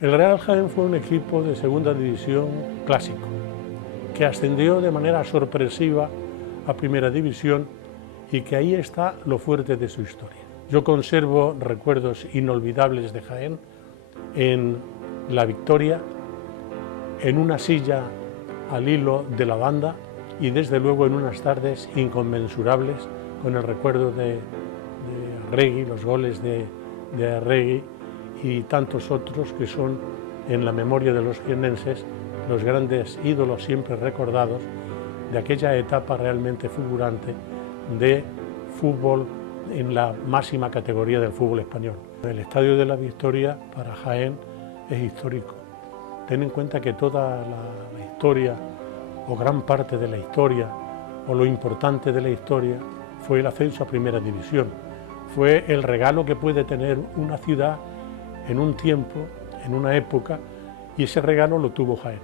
El Real Jaén fue un equipo de segunda división clásico, que ascendió de manera sorpresiva a primera división y que ahí está lo fuerte de su historia. Yo conservo recuerdos inolvidables de Jaén en la victoria, en una silla al hilo de la banda y desde luego en unas tardes inconmensurables con el recuerdo de Arregui, los goles de Arregui y tantos otros que son en la memoria de los jiennenses los grandes ídolos siempre recordados de aquella etapa realmente fulgurante de fútbol en la máxima categoría del fútbol español. El Estadio de la Victoria para Jaén es histórico. Ten en cuenta que toda la historia o gran parte de la historia o lo importante de la historia fue el ascenso a primera división. Fue el regalo que puede tener una ciudad en un tiempo, en una época, y ese regalo lo tuvo Jaén.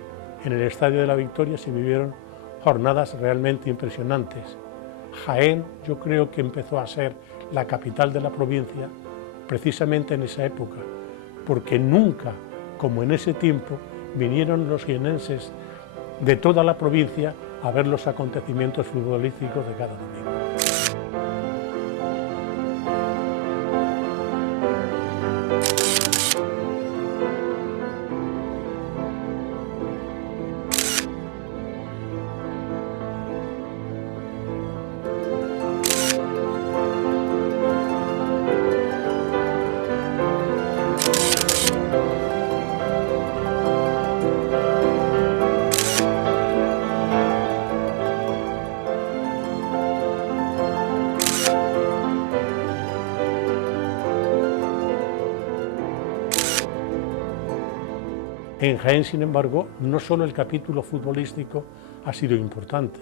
En el Estadio de la Victoria se vivieron jornadas realmente impresionantes. Jaén yo creo que empezó a ser la capital de la provincia precisamente en esa época, porque nunca, como en ese tiempo, vinieron los jiennenses de toda la provincia a ver los acontecimientos futbolísticos de cada domingo. En Jaén, sin embargo, no solo el capítulo futbolístico ha sido importante,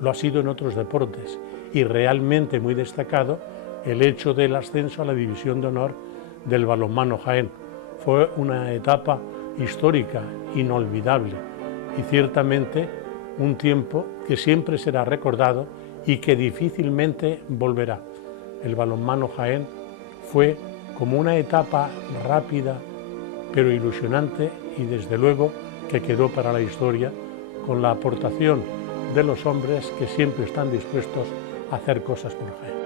lo ha sido en otros deportes y realmente muy destacado el hecho del ascenso a la División de Honor del balonmano Jaén. Fue una etapa histórica, inolvidable y ciertamente un tiempo que siempre será recordado y que difícilmente volverá. El balonmano Jaén fue como una etapa rápida pero ilusionante y desde luego que quedó para la historia con la aportación de los hombres que siempre están dispuestos a hacer cosas por Jaén.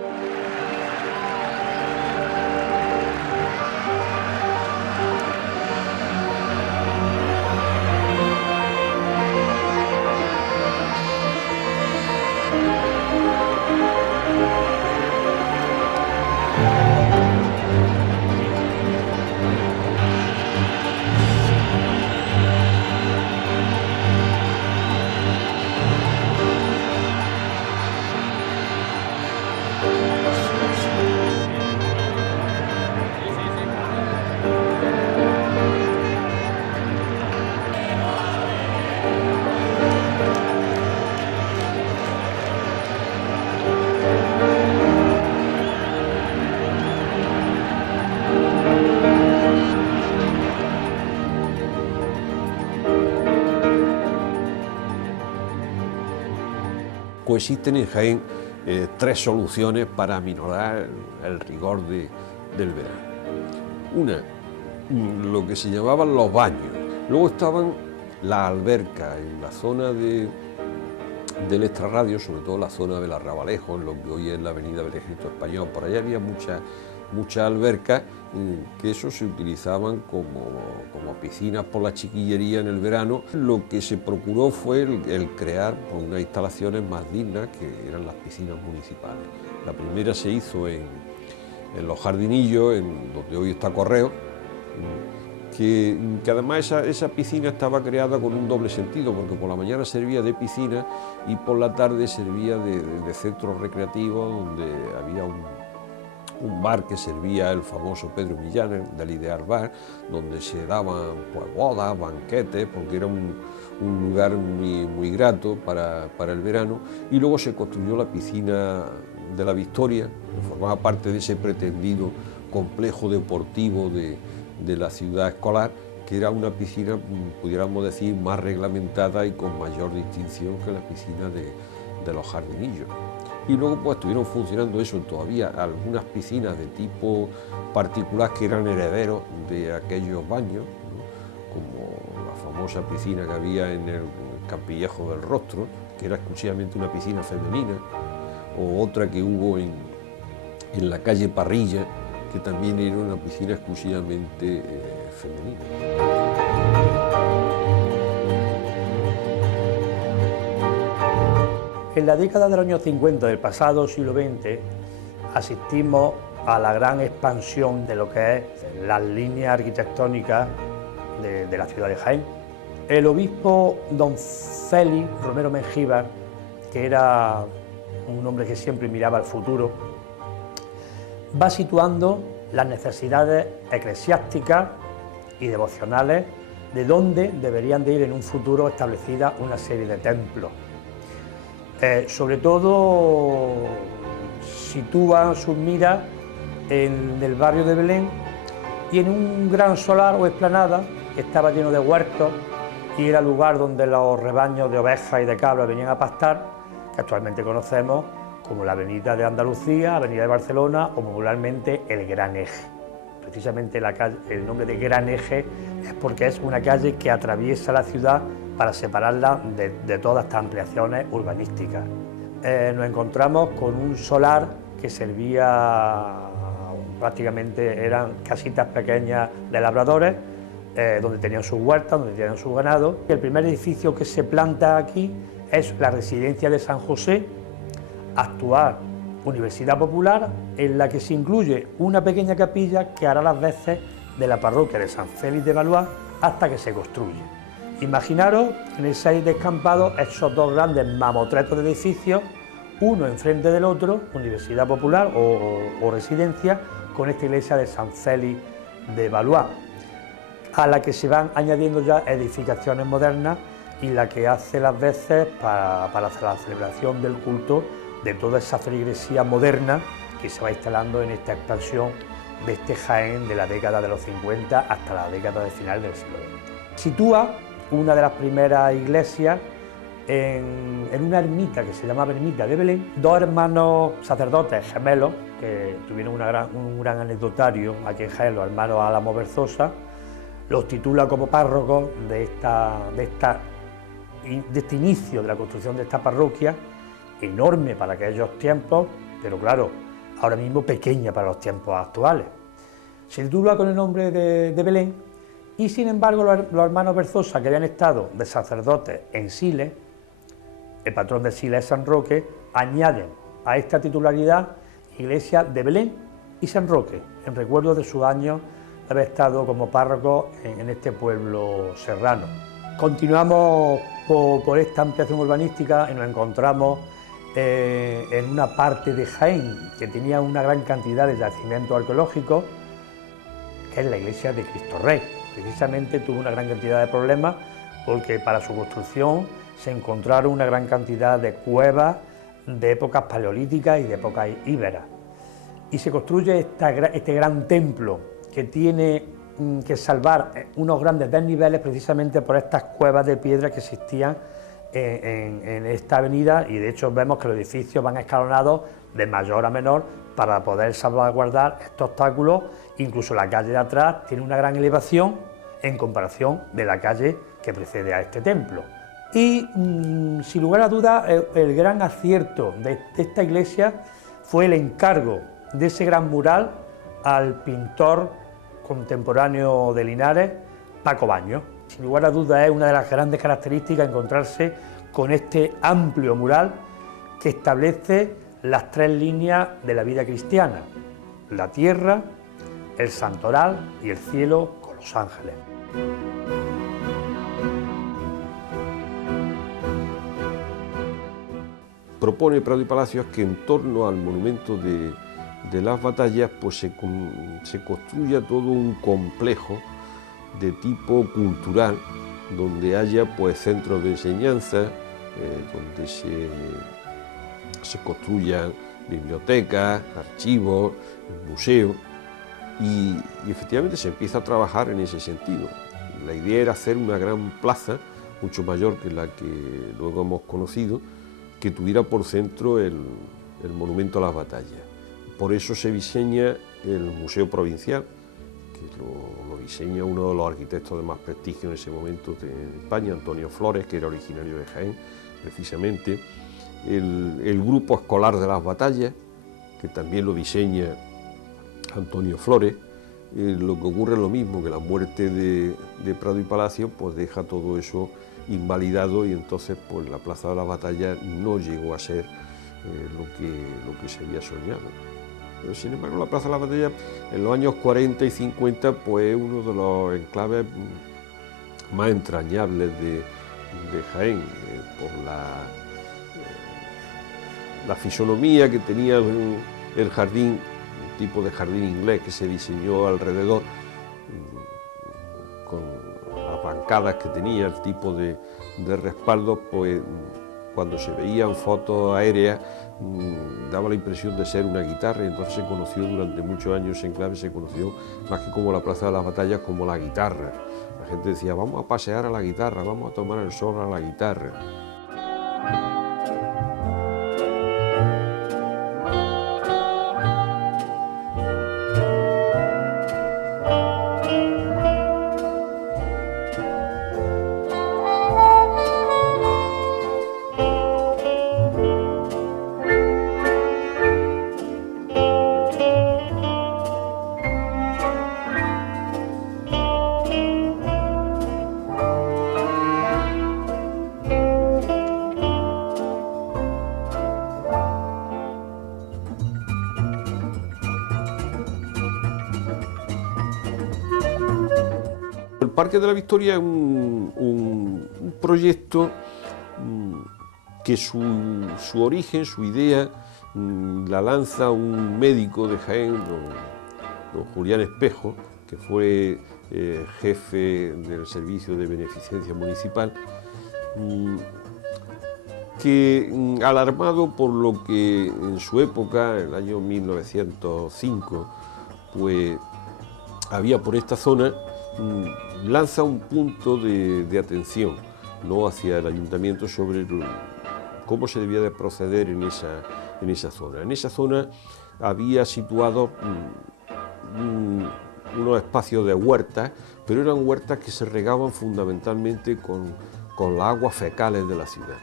Coexisten en Jaén tres soluciones para aminorar el rigor del verano. Una, lo que se llamaban los baños. Luego estaban las albercas en la zona del extrarradio, sobre todo la zona del Arrabalejo, en lo que hoy es la avenida del Ejército Español. Por allá había muchas albercas que eso se utilizaban como piscinas por la chiquillería en el verano. Lo que se procuró fue el crear unas instalaciones más dignas, que eran las piscinas municipales. La primera se hizo en Los Jardinillos, donde hoy está Correo, que además esa piscina estaba creada con un doble sentido, porque por la mañana servía de piscina y por la tarde servía de centro recreativo, donde había un bar que servía el famoso Pedro Millán, del Ideal Bar, donde se daban pues, bodas, banquetes, porque era un lugar muy grato para el verano. Y luego se construyó la piscina de la Victoria, que formaba parte de ese pretendido complejo deportivo de la ciudad escolar, que era una piscina, pudiéramos decir, más reglamentada y con mayor distinción que la piscina de Los Jardinillos. Y luego pues estuvieron funcionando eso todavía algunas piscinas de tipo particular que eran herederos de aquellos baños, ¿no? famosa piscina que había en el Campillejo del Rostro, que era exclusivamente una piscina femenina, o otra que hubo en la calle Parrilla, que también era una piscina exclusivamente femenina. En la década de los años 50 del pasado siglo XX asistimos a la gran expansión de lo que es las líneas arquitectónicas de la ciudad de Jaén. El obispo don Félix Romero Mengíbar, que era un hombre que siempre miraba al futuro, va situando las necesidades eclesiásticas y devocionales de dónde deberían de ir en un futuro establecidas una serie de templos. Sobre todo sitúa sus miras en el barrio de Belén y en un gran solar o explanada que estaba lleno de huertos y era el lugar donde los rebaños de ovejas y de cabras venían a pastar, que actualmente conocemos como la Avenida de Andalucía, Avenida de Barcelona o popularmente el Gran Eje. Precisamente el nombre de Gran Eje es porque es una calle que atraviesa la ciudad para separarla de todas estas ampliaciones urbanísticas. Nos encontramos con un solar que servía, prácticamente eran casitas pequeñas de labradores, donde tenían sus huertas, donde tenían su ganado. El primer edificio que se planta aquí es la residencia de San José, actual Universidad Popular, en la que se incluye una pequeña capilla que hará las veces de la parroquia de San Félix de Valois hasta que se construye. Imaginaros en ese aire descampado esos dos grandes mamotretos de edificios, uno enfrente del otro, Universidad Popular o residencia, con esta iglesia de San Félix de Valois, a la que se van añadiendo ya edificaciones modernas y la que hace las veces para la celebración del culto de toda esa feligresía moderna que se va instalando en esta expansión de este Jaén de la década de los 50 hasta la década de final del siglo XX. Sitúa una de las primeras iglesias en una ermita que se llamaba Ermita de Belén, dos hermanos sacerdotes gemelos que tuvieron un gran anecdotario aquí en Jaén, los hermanos Álamo Berzosa, los titula como párrocos de este inicio de la construcción de esta parroquia, enorme para aquellos tiempos, pero claro, ahora mismo pequeña para los tiempos actuales. Se titula con el nombre de Belén y sin embargo los hermanos Berzosa, que habían estado de sacerdotes en Siles, el patrón de Siles es San Roque, añaden a esta titularidad iglesia de Belén y San Roque, en recuerdo de sus años de haber estado como párroco en este pueblo serrano. Continuamos por esta ampliación urbanística y nos encontramos en una parte de Jaén que tenía una gran cantidad de yacimientos arqueológicos, que es la iglesia de Cristo Rey. Precisamente tuvo una gran cantidad de problemas porque para su construcción se encontraron una gran cantidad de cuevas de épocas paleolíticas y de épocas íberas. Y se construye este gran templo que tiene que salvar unos grandes desniveles precisamente por estas cuevas de piedra que existían en esta avenida, y de hecho vemos que los edificios van escalonados de mayor a menor para poder salvaguardar estos obstáculos. Incluso la calle de atrás tiene una gran elevación en comparación de la calle que precede a este templo. Y sin lugar a dudas el gran acierto de esta iglesia fue el encargo de ese gran mural al pintor contemporáneo de Linares, Paco Baños. Sin lugar a dudas es una de las grandes características encontrarse con este amplio mural que establece las tres líneas de la vida cristiana: la tierra, el santoral y el cielo con los ángeles. Propone Prado y Palacios que en torno al monumento de las batallas pues se construya todo un complejo de tipo cultural, donde haya pues centros de enseñanza, donde se construyan bibliotecas, archivos, museos, y efectivamente se empieza a trabajar en ese sentido. La idea era hacer una gran plaza, mucho mayor que la que luego hemos conocido, que tuviera por centro el monumento a las batallas. Por eso se diseña el Museo Provincial, que lo diseña uno de los arquitectos de más prestigio en ese momento en España, Antonio Flores, que era originario de Jaén, precisamente. El grupo escolar de las batallas, que también lo diseña Antonio Flores. Lo que ocurre es lo mismo, que la muerte de Prado y Palacio pues deja todo eso invalidado, y entonces pues la Plaza de las Batallas no llegó a ser lo que se había soñado. Pero, sin embargo, la Plaza de las Batallas en los años 40 y 50 pues es uno de los enclaves más entrañables de Jaén, por la fisonomía que tenía el jardín, un tipo de jardín inglés que se diseñó alrededor, con las bancadas que tenía, el tipo de respaldo, pues cuando se veían fotos aéreas daba la impresión de ser una guitarra, y entonces se conoció durante muchos años ese enclave, se conoció más que como la Plaza de las Batallas, como la guitarra. La gente decía, vamos a pasear a la guitarra, vamos a tomar el sol a la guitarra. El Parque de la Victoria es un proyecto que su origen, su idea, la lanza un médico de Jaén, don Julián Espejo, que fue jefe del Servicio de Beneficencia Municipal, que alarmado por lo que en su época, en el año 1905, pues había por esta zona, lanza un punto de atención, ¿no?, hacia el ayuntamiento sobre cómo se debía de proceder en esa zona. En esa zona había situado unos espacios de huertas, pero eran huertas que se regaban fundamentalmente con las aguas fecales de la ciudad.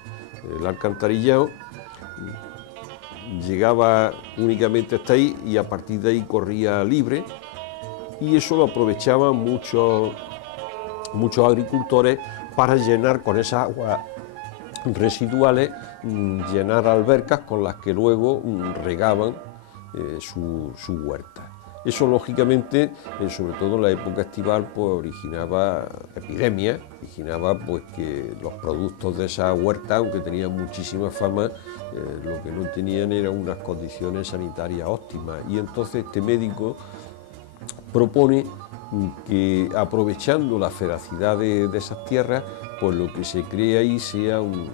El alcantarillado llegaba únicamente hasta ahí y a partir de ahí corría libre, y eso lo aprovechaban muchos agricultores para llenar con esas aguas residuales, llenar albercas con las que luego regaban su huerta. Eso, lógicamente, sobre todo en la época estival, pues originaba epidemias, originaba pues que los productos de esa huerta, aunque tenían muchísima fama, lo que no tenían eran unas condiciones sanitarias óptimas. Y entonces este médico propone que, aprovechando la feracidad de esas tierras, pues lo que se cree ahí sea un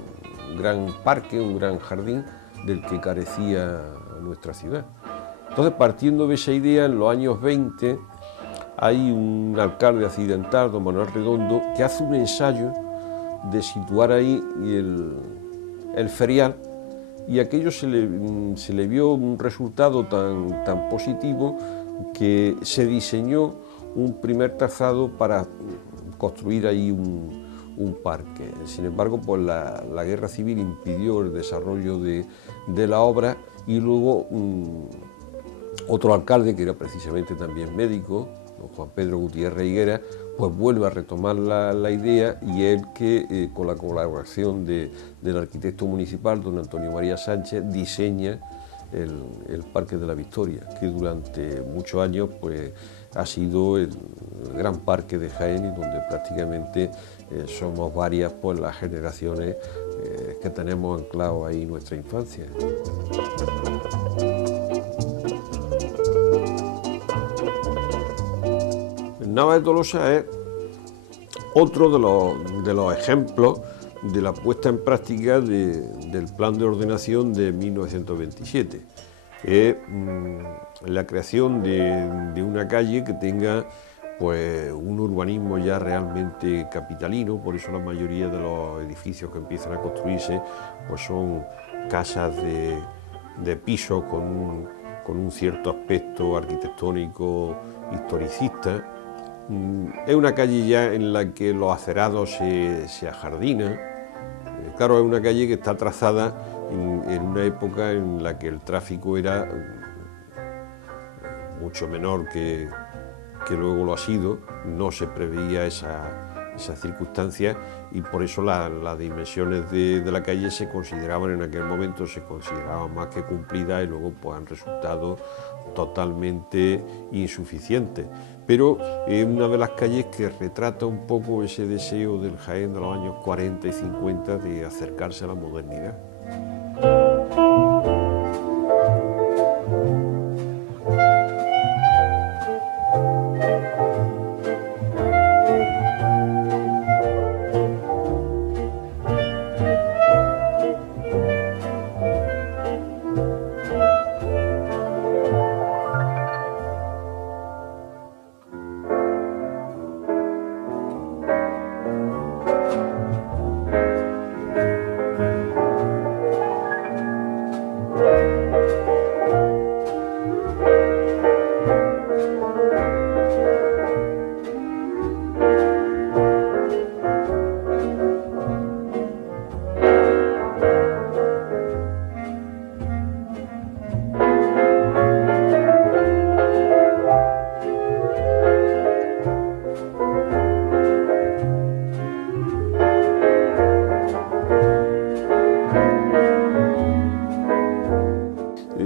gran parque, un gran jardín del que carecía nuestra ciudad. Entonces, partiendo de esa idea, en los años 20 hay un alcalde accidental, don Manuel Redondo, que hace un ensayo de situar ahí el ferial, y aquello se le vio un resultado tan positivo que se diseñó un primer trazado para construir ahí un parque. Sin embargo, pues la guerra civil impidió el desarrollo de la obra, y luego otro alcalde, que era precisamente también médico, don Juan Pedro Gutiérrez Higuera, pues vuelve a retomar la idea, y él que con la colaboración del arquitecto municipal, don Antonio María Sánchez, diseña el Parque de la Victoria, que durante muchos años pues ha sido el gran parque de Jaén, y donde prácticamente somos varias pues las generaciones que tenemos anclado ahí nuestra infancia. Nava de Tolosa es otro de los ejemplos de la puesta en práctica del Plan de Ordenación de 1927. Es la creación de una calle que tenga pues un urbanismo ya realmente capitalino. Por eso la mayoría de los edificios que empiezan a construirse pues son casas de pisos con un cierto aspecto arquitectónico historicista. Es una calle ya en la que los acerados se ajardinan. Claro, es una calle que está trazada en una época en la que el tráfico era mucho menor que luego lo ha sido, no se preveía esas circunstancias y por eso las dimensiones de la calle se consideraban en aquel momento, se consideraban más que cumplidas y luego pues han resultado totalmente insuficientes. Pero es una de las calles que retrata un poco ese deseo del Jaén de los años 40 y 50 de acercarse a la modernidad.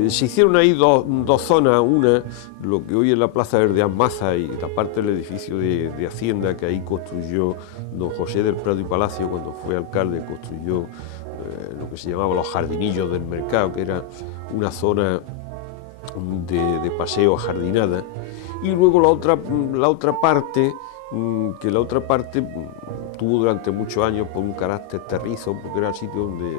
Se hicieron ahí dos zonas, una, lo que hoy es la Plaza de Maza y la parte del edificio de Hacienda, que ahí construyó don José del Prado y Palacio, cuando fue alcalde, construyó lo que se llamaba los jardinillos del mercado, que era una zona de paseo jardinada, y luego la otra parte, que la otra parte tuvo durante muchos años por un carácter terrizo, porque era el sitio donde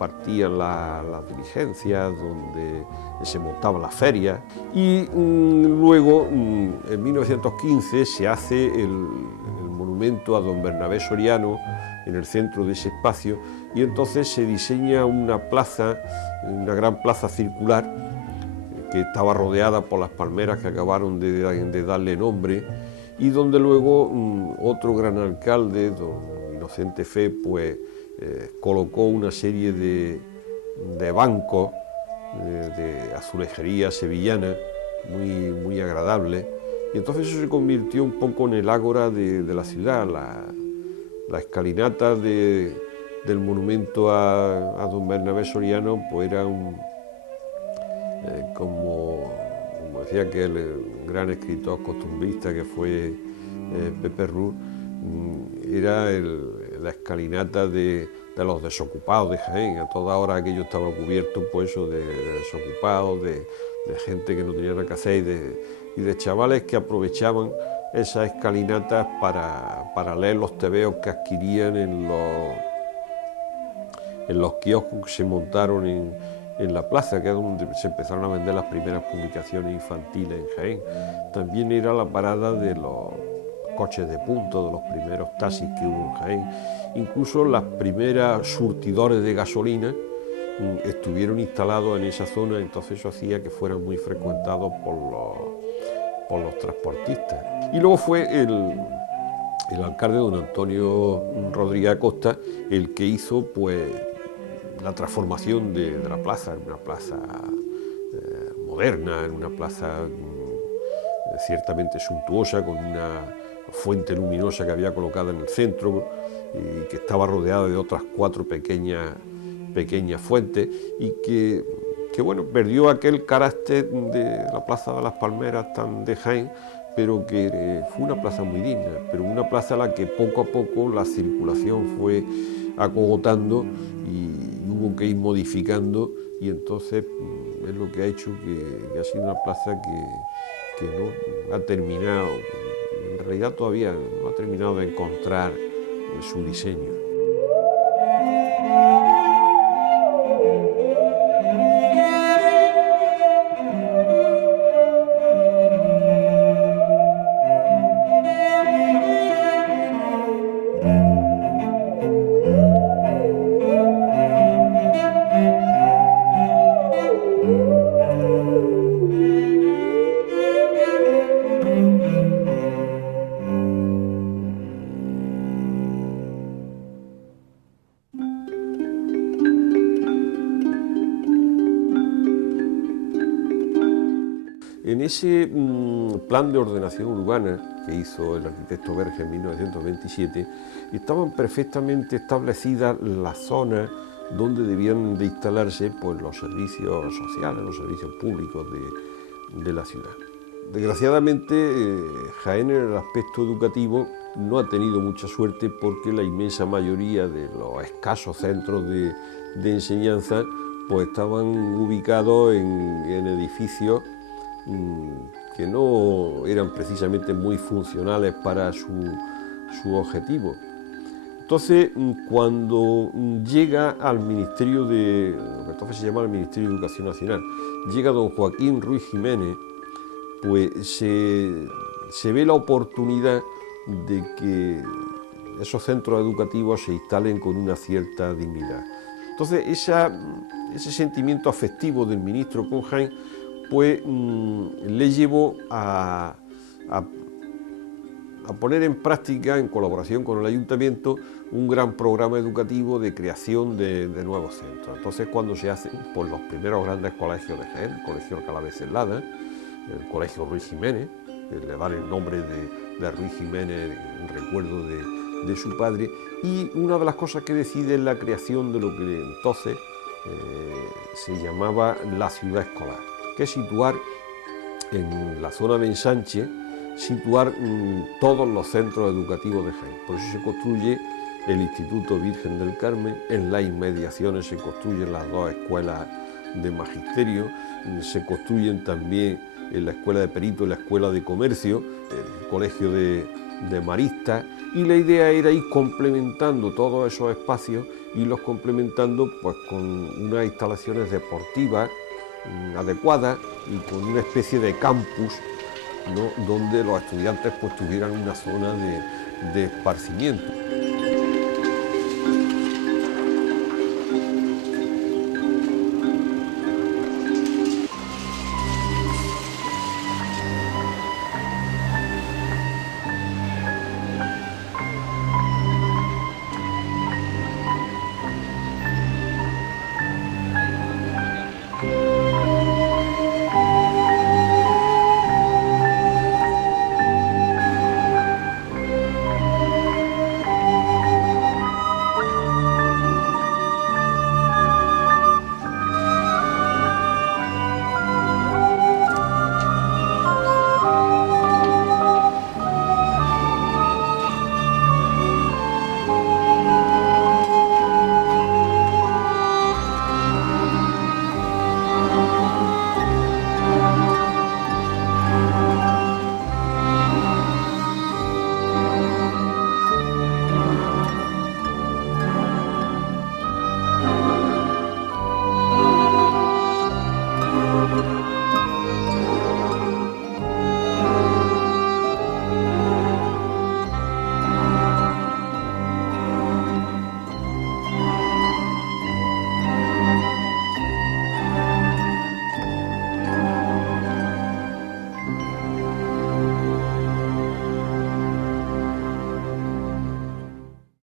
partían las diligencias, donde se montaban las ferias, y luego en 1915 se hace el monumento a don Bernabé Soriano en el centro de ese espacio, y entonces se diseña una plaza, una gran plaza circular que estaba rodeada por las palmeras que acabaron de darle nombre, y donde luego otro gran alcalde, don Inocente Fe, pues colocó una serie de bancos de azulejería sevillana muy agradable, y entonces eso se convirtió un poco en el ágora de la ciudad. La escalinata del monumento a don Bernabé Soriano pues era como decía aquel gran escritor costumbrista que fue Pepe Ruz, era la escalinata de los desocupados de Jaén. A toda hora aquello estaba cubierto pues eso de desocupados, de gente que no tenía nada que hacer y de chavales que aprovechaban esas escalinatas para leer los tebeos que adquirían en los kioscos que se montaron en la plaza, que es donde se empezaron a vender las primeras publicaciones infantiles en Jaén. También era la parada de los coches de punto, de los primeros taxis que hubo en Jaén. Incluso las primeras surtidores de gasolina estuvieron instalados en esa zona, entonces eso hacía que fueran muy frecuentados por los transportistas. Y luego fue el alcalde don Antonio Rodríguez Acosta el que hizo pues la transformación de la plaza en una plaza moderna, en una plaza ciertamente suntuosa, con una fuente luminosa que había colocada en el centro y que estaba rodeada de otras 4 pequeñas fuentes, y que bueno, perdió aquel carácter de la Plaza de las Palmeras tan de Jaén, pero que fue una plaza muy digna, pero una plaza a la que poco a poco la circulación fue acogotando y hubo que ir modificando, y entonces es lo que ha hecho que ha sido una plaza que no ha terminado, en realidad todavía no ha terminado de encontrar su diseño. En ese plan de ordenación urbana que hizo el arquitecto Berge en 1927, estaban perfectamente establecidas las zonas donde debían de instalarse pues, los servicios sociales, los servicios públicos de la ciudad. Desgraciadamente, Jaén en el aspecto educativo no ha tenido mucha suerte porque la inmensa mayoría de los escasos centros de enseñanza pues, estaban ubicados en edificios que no eran precisamente muy funcionales para su objetivo. Entonces, cuando llega al Ministerio de, lo que entonces se llamaba el Ministerio de Educación Nacional, llega don Joaquín Ruiz Jiménez, pues se ve la oportunidad de que esos centros educativos se instalen con una cierta dignidad. Entonces, ese sentimiento afectivo del ministro con Jaén, pues le llevó a poner en práctica, en colaboración con el ayuntamiento, un gran programa educativo de creación de nuevos centros. Entonces, cuando se hacen por los primeros grandes colegios de Jaén, el Colegio Alcalá de Celada, el Colegio Ruiz Jiménez, que le dan el nombre de Ruiz Jiménez en recuerdo de su padre, y una de las cosas que decide es la creación de lo que entonces se llamaba la ciudad escolar, que es situar en la zona de ensanche, situar todos los centros educativos de Jaén. Por eso se construye el Instituto Virgen del Carmen, en las inmediaciones se construyen las dos escuelas de magisterio, se construyen también en la Escuela de Peritos y la Escuela de Comercio, el Colegio de Maristas, y la idea era ir complementando todos esos espacios, irlos complementando pues, con unas instalaciones deportivas adecuadas y con una especie de campus, ¿no?, donde los estudiantes pues, tuvieran una zona de esparcimiento.